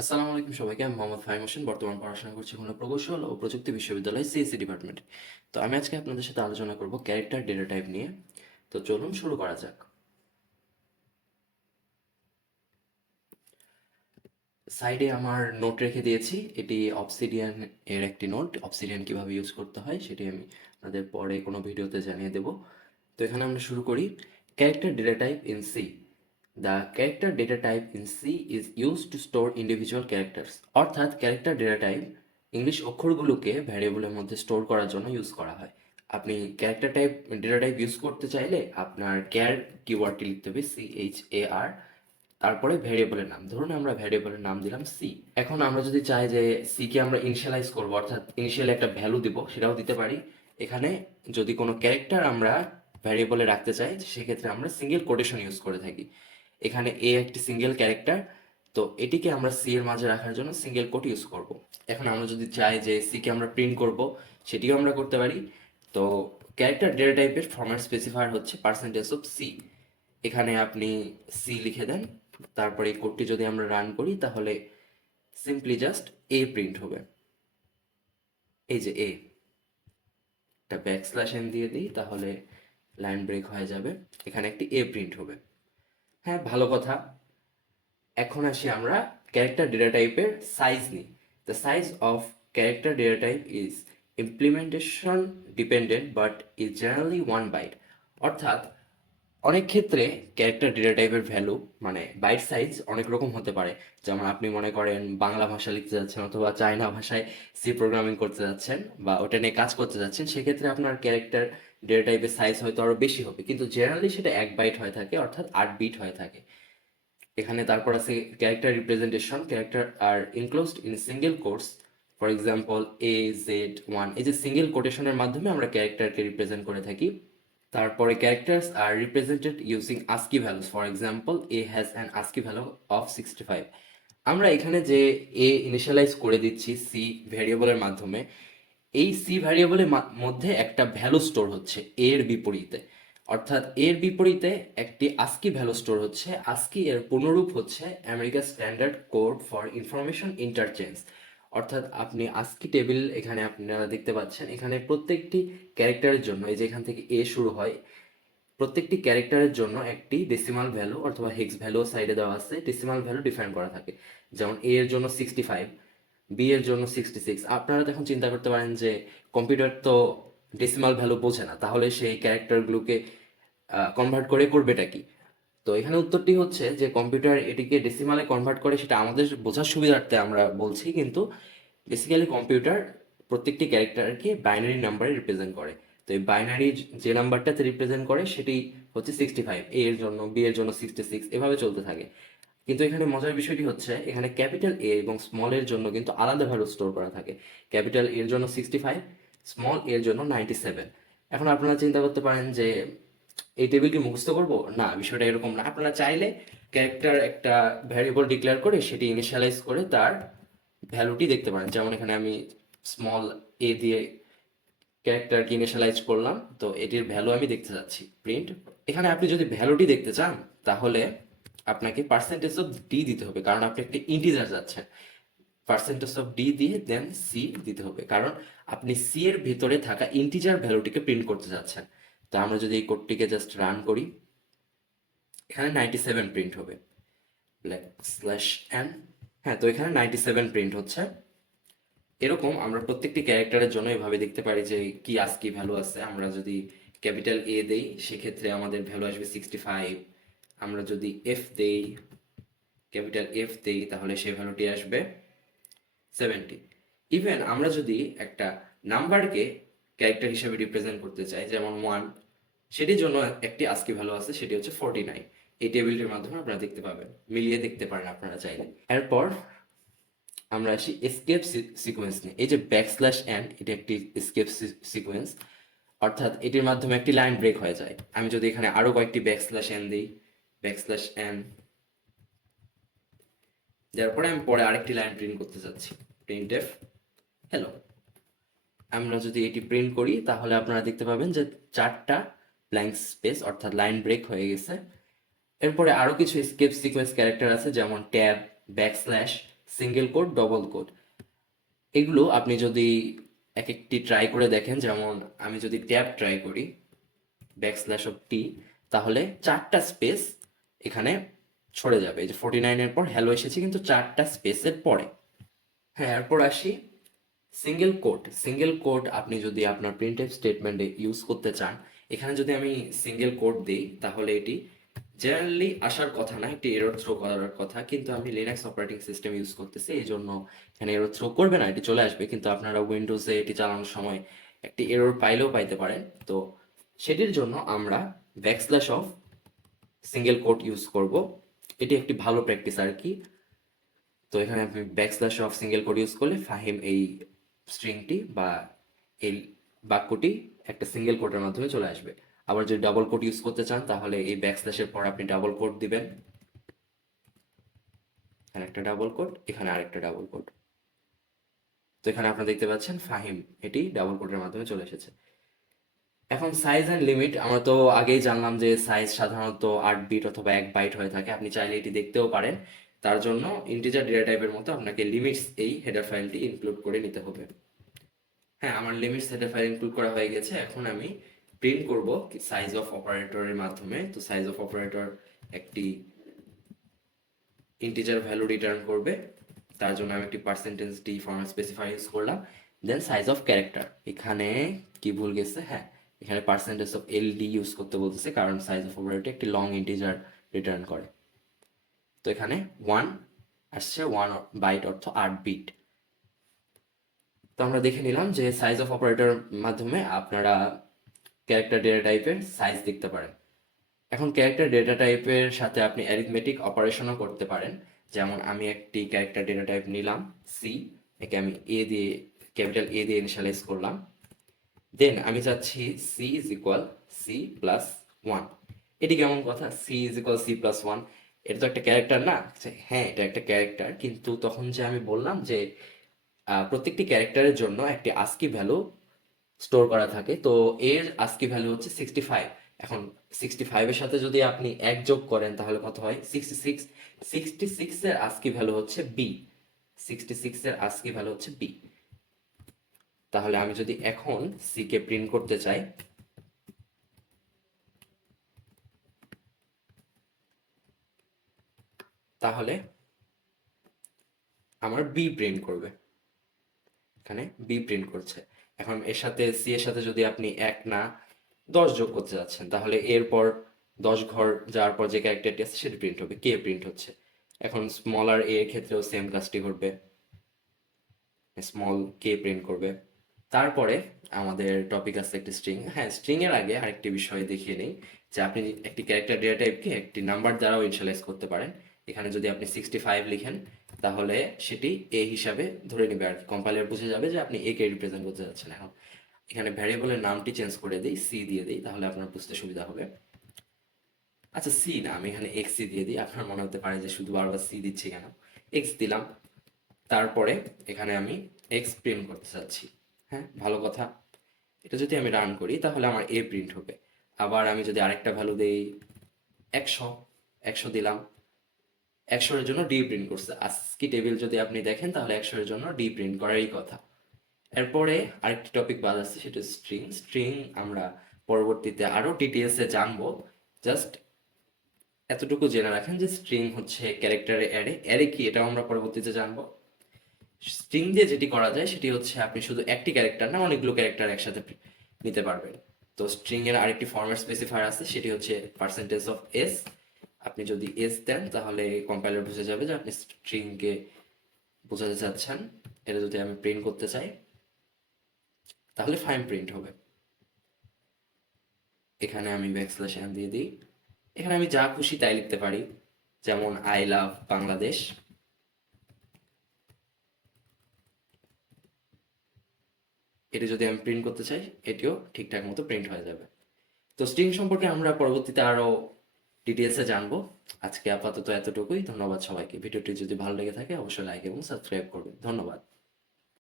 আসসালামু আলাইকুম সবাইকে। আমি মোহাম্মদ ফাহিম হোসেন। বর্তমান পড়াশোনা করছি খুলনা প্রকৌশল ও প্রযুক্তি বিশ্ববিদ্যালয় সিএসসি ডিপার্টমেন্টে। তো আমি আজকে আপনাদের সাথে আলোচনা করব ক্যারেক্টার ডেটা টাইপ নিয়ে। তো চলুন শুরু করা যাক। সাইডে আমার নোট রেখে দিয়েছি। এটি অবসিডিয়ান এর একটি নোট। অবসিডিয়ান কিভাবে ইউজ করতে হয় সেটি আমি আপনাদের পরে কোনো ভিডিওতে জানিয়ে দেব। তো এখানে আমরা শুরু করি। Character data type in C. The character data type in C is use to store individual characters. অর্থাৎ ক্যারেক্টার ডেটা টাইপ ইংলিশ অক্ষরগুলোকে ভ্যারিয়েবলের মধ্যে স্টোর করার জন্য ইউজ করা হয়। আপনি character type data type use করতে চাইলে আপনার ক্যার কিওয়ার্ডটি লিখতে হবে, CHAR, তারপরে ভ্যারিয়েবলের নাম। ধরুন আমরা ভ্যারিয়েবলের নাম দিলাম সি। এখন আমরা যদি চাই যে সি কে আমরা ইনিশিয়ালাইজ করবো, অর্থাৎ ইনিশিয়ালি একটা ভ্যালু দিব, সেটাও দিতে পারি। এখানে যদি কোনো ক্যারেক্টার আমরা ভ্যারিয়েবলে রাখতে চাই সেক্ষেত্রে আমরা সিঙ্গেল কোটেশন ইউজ করে থাকি। এখানে এ একটি সিঙ্গেল ক্যারেক্টার, তো এটিকে আমরা সি এর মাঝে রাখার জন্য সিঙ্গেল কোট ইউজ করব। এখন আমরা যদি চাই যে সি কে আমরা প্রিন্ট করব, সেটিও আমরা করতে পারি। তো ক্যারেক্টার ডেটা টাইপের ফরম্যাট স্পেসিফায়ার হচ্ছে পার্সেন্টেজ অফ সি। এখানে আপনি সি লিখে দেন, তারপরে এই কোডটি যদি আমরা রান করি তাহলে সিম্পলি জাস্ট এ প্রিন্ট হবে। এই যে এ, একটা ব্যাকস্ল্যাশ এন দিয়ে দিই তাহলে লাইন ব্রেক হয়ে যাবে। এখানে একটি এ প্রিন্ট হবে। হ্যাঁ, ভালো কথা। এখন আসি আমরা ক্যারেক্টার ডেটা টাইপের সাইজ নিই। The size of character data type is implementation dependent but is generally 1 byte. অর্থাৎ অনেক ক্ষেত্রে ক্যারেক্টার ডেটা টাইপের ভ্যালু মানে বাইট সাইজ অনেক রকম হতে পারে। যেমন আপনি মনে করেন বাংলা ভাষা লিখতে যাচ্ছেন অথবা চায়না ভাষায় সি প্রোগ্রামিং করতে যাচ্ছেন বা ওটা নিয়ে কাজ করতে যাচ্ছেন, সেক্ষেত্রে আপনার ক্যারেক্টার ডেটা টাইপের সাইজ হয়তো আরও বেশি হবে, কিন্তু জেনারেলি সেটা 1 বাইট হয়ে থাকে, অর্থাৎ 8 বিট হয়ে থাকে। এখানে তারপর আছে ক্যারেক্টার রিপ্রেজেন্টেশন। ক্যারেক্টার আর enclosed in single quotes, for example AZ1। এই যে সিঙ্গেল কোটেশনের মাধ্যমে আমরা ক্যারেক্টারকে রিপ্রেজেন্ট করে থাকি। তারপরে characters R represented using ASCII values, for example A has an ASCII value of 65। আমরা এখানে যে এ ইনিশিয়ালাইজ করে দিচ্ছি সি ভ্যারিয়েবলের মাধ্যমে, এই সি ভ্যারিয়েবলের মধ্যে একটা ভ্যালু স্টোর হচ্ছে এর বিপরীতে। অর্থাৎ এর বিপরীতে একটি আস্কি ভ্যালু স্টোর হচ্ছে। আস্কি এর পুনরূপ হচ্ছে America standard code for information interchange. অর্থাৎ আপনি আস্কি টেবিল এখানে আপনারা দেখতে পাচ্ছেন, এখানে প্রত্যেকটি ক্যারেক্টারের জন্য, এই যে এখান থেকে এ শুরু হয়, প্রত্যেকটি ক্যারেক্টারের জন্য একটি ডেসিমাল ভ্যালু অথবা হেক্স ভ্যালু সাইডে দেওয়া আছে। ডেসিমাল ভ্যালু ডিফাইন করা থাকে, যেমন এ এর জন্য 65, বি এর জন্য 66। আপনারা তখন চিন্তা করতে পারেন যে কম্পিউটার তো ডেসিমাল ভ্যালু বোঝে না, তাহলে সেই ক্যারেক্টারগুলোকে কনভার্ট করে করবেটা কি? তো এখানে উত্তরটি হচ্ছে যে কম্পিউটার এটিকে ডেসিমালে কনভার্ট করে, সেটা আমাদের বোঝার সুবিধার্থে আমরা বলছি, কিন্তু বেসিক্যালি কম্পিউটার প্রত্যেকটি ক্যারেক্টারকে বাইনারি নাম্বারে রিপ্রেজেন্ট করে। তো এই বাইনারি যে নাম্বারটাতে রিপ্রেজেন্ট করে সেটি হচ্ছে 65, এ এর জন্য, বি এর জন্য 66, এভাবে চলতে থাকে। কিন্তু এখানে মজার বিষয়টি হচ্ছে এখানে ক্যাপিটাল এ এবং স্মল এর জন্য কিন্তু আলাদা ভ্যালু স্টোর করা থাকে। ক্যাপিটাল এর জন্য 65, স্মল এর জন্য 97। এখন আপনারা চিন্তা করতে পারেন যে এই টেবিল কি মুখস্থ করবো? না, বিষয়টা এরকম না। আপনারা চাইলে ক্যারেক্টার একটা ভ্যারিয়েবল ডিক্লেয়ার করে সেটি ইনিশিয়ালাইজ করে তার ভ্যালুটি দেখতে পারেন। যেমন এখানে আমি স্মল এ দিয়ে ক্যারেক্টারকে ইনিশিয়ালাইজ করলাম, তো এটির ভ্যালু আমি দেখতে চাচ্ছি, প্রিন্ট। এখানে আপনি যদি ভ্যালুটি দেখতে চান তাহলে আপনাকে পার্সেন্টেজ অফ ডি দিতে হবে, কারণ আপনি একটা ইন্টিজার যাচ্ছেন। পার্সেন্টেজ অফ ডি দিয়ে দেন সি দিতে হবে, কারণ আপনি সি এর ভিতরে থাকা ইন্টিজার ভ্যালুটিকে প্রিন্ট করতে যাচ্ছেন। তো আমরা যদি এই কোডটিকে জাস্ট রান করি, এখানে 97 প্রিন্ট হবে, স্ল্যাশ এন। হ্যাঁ, তো এখানে 97 প্রিন্ট হচ্ছে। এরকম আমরা প্রত্যেকটি ক্যারেক্টারের জন্য এভাবে দেখতে পারি যে কি আস্কি ভ্যালু আছে। আমরা যদি ক্যাপিটাল এ দেই সেক্ষেত্রে আমাদের ভ্যালু আসবে 65। আমরা যদি এফ দেই, ক্যাপিটাল এফ দেই, তাহলে সেই ভ্যালুটি আসবে 70। ইভেন আমরা যদি একটা নাম্বারকে ক্যারেক্টার হিসেবে রিপ্রেজেন্ট করতে চাই, যেমন 1, সেটির জন্য একটি আস্কি ভ্যালু আছে, সেটি হচ্ছে 49। এই টেবিলটির মাধ্যমে আপনারা দেখতে পাবেন, মিলিয়ে দেখতে পারেন আপনারা চাইলে। এরপর আমরা আসি এসকেপ সিকোয়েন্স নিয়ে। এই যে ব্যাকস্ল্যাশ এন, এটি একটি এসকেপ সিকোয়েন্স, অর্থাৎ এটির মাধ্যমে একটি লাইন ব্রেক হয়ে যায়। আমি যদি এখানে আরো কয়েকটি ব্যাকস্ল্যাশ এন দিই, ব্যাকস্ল্যাশ এন দেওয়ার পরে আমি পরে আরেকটি লাইন প্রিন্ট করতে চাচ্ছি, প্রিন্ট এফ হ্যালো। আমরা যদি এটি প্রিন্ট করি তাহলে আপনারা দেখতে পাবেন যে 4টা ব্ল্যাঙ্ক স্পেস অর্থাৎ লাইন ব্রেক হয়ে গেছে। এরপরে আরো কিছু এসকেপ সিকোয়েন্স ক্যারেক্টার আছে, যেমন tab, backslash, single quote, double quote, এগুলো আপনি যদি এক একটি ট্রাই করে দেখেন, যেমন আমি যদি ট্যাব ট্রাই করি \t, তাহলে 4টা স্পেস এখানে সরে যাবে। এই যে 49-এর পর হ্যালো এসেছে কিন্তু 4টা স্পেসের পরে। হ্যাঁ, এরপর আসি সিঙ্গেল কোট। সিঙ্গেল কোট আপনি যদি আপনার প্রিন্টএফ স্টেটমেন্টে ইউজ করতে চান, এখানে যদি আমি সিঙ্গেল কোট দিই তাহলে এটি জেনারেলি আসার কথা না, একটি এরর থ্রো করার কথা, কিন্তু আমি লিনাক্স অপারেটিং সিস্টেম ইউজ করতেছি এই জন্য এখানে এরর থ্রো করবে না, এটি চলে আসবে। কিন্তু আপনারা উইন্ডোজে এটি চালানোর সময় একটি এরর পাইলেও পাইতে পারেন। তো সেটির জন্য আমরা \of সিঙ্গেল কোট ইউজ করব। এটি একটি ভালো প্র্যাকটিস আর কি। তো এখানে আপনি \of সিঙ্গেল কোট ইউজ করলে ফাহিম এই স্ট্রিংটি বা এই বাক্যটি একটা সিঙ্গেল কোটের মাধ্যমে চলে আসবে। আবার যদি ডাবল কোট ইউজ করতে চান তাহলে এই ব্যাকস্ল্যাশের পর আপনি ডাবল কোট দিবেন, এখানে একটা ডাবল কোট, এখানে আরেকটা ডাবল কোট। তো এখানে আপনারা দেখতে পাচ্ছেন ফাহিম এটি ডাবল কোটের মাধ্যমে চলে এসেছে। এখন সাইজ অ্যান্ড লিমিট, আমরা তো আগেই জানলাম যে সাইজ সাধারণত 8 বিট অথবা 1 বাইট হয়ে থাকে। আপনি চাইলে এটি দেখতেও পারেন। তার জন্য ইন্টিজার ডেটা টাইপের মতো আপনাকে লিমিটস এই হেডার ফাইলটি ইনক্লুড করে নিতে হবে। হ্যাঁ, আমার লিমিটস হেডার ফাইল ইনক্লুড করা হয়ে গেছে। এখন আমি প্রিন্ট করব সাইজ অফ অপারেটরের মাধ্যমে। তো সাইজ অফ অপারেটর একটি ইন্টিজার ভ্যালু রিটার্ন করবে, তার জন্য আমি একটি %d ফরম্যাট স্পেসিফায়ার ইউজ করলাম। দেন সাইজ অফ ক্যারেক্টার, এখানে কি ভুল গেছে, হ্যাঁ এখানে %ld ইউজ করতে বলতেছে, কারণ সাইজ অফ অপারেটর একটি লং ইন্টিজার রিটার্ন করে। তো এখানে 1 আসছে, 1 বাইট অর্থ 8 বিট। তো আমরা দেখে নিলাম যে সাইজ অফ অপারেটর মাধ্যমে আপনারা ক্যারেক্টার ডেটা টাইপের সাইজ দেখতে পারেন। এখন ক্যারেক্টার ডেটা টাইপের সাথে আপনি অ্যারিথমেটিক অপারেশনও করতে পারেন। যেমন আমি একটি ক্যারেক্টার ডেটা টাইপ নিলাম সি, একে আমি ক্যাপিটাল এ দিয়ে ইনিশিয়ালাইজ করলাম। দেন আমি চাচ্ছি সি ইজ ইকুয়াল c+1। এটি কেমন কথা, সি ইজ ইকুয়াল c+1? এটা তো একটা ক্যারেক্টার না? হ্যাঁ, এটা একটা ক্যারেক্টার, কিন্তু তখন যে আমি বললাম যে প্রত্যেকটি ক্যারেক্টারের জন্য একটি আস্কি ভ্যালু স্টোর করা থাকে। তো এর আস্কি ভ্যালু হচ্ছে 65। এখন 65 এর সাথে যদি আপনি 1 যোগ করেন তাহলে কত হয়? 66। 66 এর আস্কি ভ্যালু হচ্ছে বি। 66 এর আস্কি ভ্যালু হচ্ছে বি। তাহলে আমি যদি এখন সি কে প্রিন্ট করতে চাই, তাহলে আমার বি প্রিন্ট করবে। এখানে বি প্রিন্ট করছে। এখন এর সাথে সি এর সাথে যদি আপনি 1 না 10 যোগ করতে যাচ্ছেন তাহলে এরপর 10 ঘর যাওয়ার পর যে ক্যারেক্টারটি আছে সেটি প্রিন্ট হবে, কে প্রিন্ট হচ্ছে। এখন স্মলার এ এর ক্ষেত্রেও সেম কাজটি ঘটবে, স্মল কে প্রিন্ট করবে। তারপরে আমাদের টপিক আছে একটি স্ট্রিং। হ্যাঁ, স্ট্রিং এর আগে আরেকটি বিষয় দেখিয়ে নেই যে আপনি একটি ক্যারেক্টার ডেটা টাইপকে একটি নাম্বার দ্বারাও ইনিশিয়ালাইজ করতে পারেন। এখানে যদি আপনি 65 লিখেন তাহলে সেটি এ হিসাবে ধরে নেবে আর কি, কম্পাইলার বুঝে যাবে যে আপনি এ কে রিপ্রেজেন্ট করতে যাচ্ছেন। এখন এখানে ভ্যারিয়েবলের নামটি চেঞ্জ করে দিই, সি দিয়ে দিই, তাহলে আপনার বুঝতে সুবিধা হবে। আচ্ছা, সি না, আমি এখানে এক্স দিয়ে দিই। আপনার মনে হতে পারে যে শুধু বারবার সি দিচ্ছি কেন, এক্স দিলাম। তারপরে এখানে আমি এক্স প্রিন্ট করতে চাচ্ছি। হ্যাঁ, ভালো কথা। এটা যদি আমি রান করি তাহলে আমার এ প্রিন্ট হবে। আবার আমি যদি আরেকটা ভ্যালু দেই 100, 100 দিলাম, 100 এর জন্য ডি প্রিন্ট করছে। আজকি টেবিল যদি আপনি দেখেন তাহলে 100 এর জন্য ডি প্রিন্ট করারই কথা। এরপরে আরেকটি টপিক বাদ আছে, সেটা স্ট্রিং। স্ট্রিং আমরা পরবর্তীতে আরো ডিটেলসে জানবো। জাস্ট এতটুকু জেনে রাখেন যে স্ট্রিং হচ্ছে ক্যারেক্টারে অ্যারে। অ্যারে কি এটাও আমরা পরবর্তীতে জানবো। স্ট্রিং দিয়ে যেটি করা যায় সেটি হচ্ছে আপনি শুধু একটি ক্যারেক্টার না, অনেকগুলো ক্যারেক্টার একসাথে নিতে পারবেন। তো স্ট্রিং এর আরেকটি ফরম্যাট স্পেসিফায়ার আছে, সেটি হচ্ছে %s। আপনি যদি এস দেন তাহলে কম্পাইলার বুঝে যাবে যে আপনি স্ট্রিং কে বোঝাতে চাচ্ছেন। এটা যদি আমি প্রিন্ট করতে চাই তাহলে ফাইন প্রিন্ট হবে। এখানে আমি \n দিয়ে দিই। এখানে আমি যা খুশি তাই লিখতে পারি, যেমন আই লাভ বাংলাদেশ। এটা যদি আমি প্রিন্ট করতে চাই এটিও ঠিকঠাক মতো প্রিন্ট হয়ে যাবে। তো স্ট্রিং সম্পর্কে আমরা পরবর্তীতে আরো ডিটেলসে জানবো। আজকে আপাতত এতটুকুই। ধন্যবাদ সবাইকে। ভিডিওটি যদি ভালো লেগে থাকে অবশ্যই লাইক এবং সাবস্ক্রাইব করবেন। ধন্যবাদ।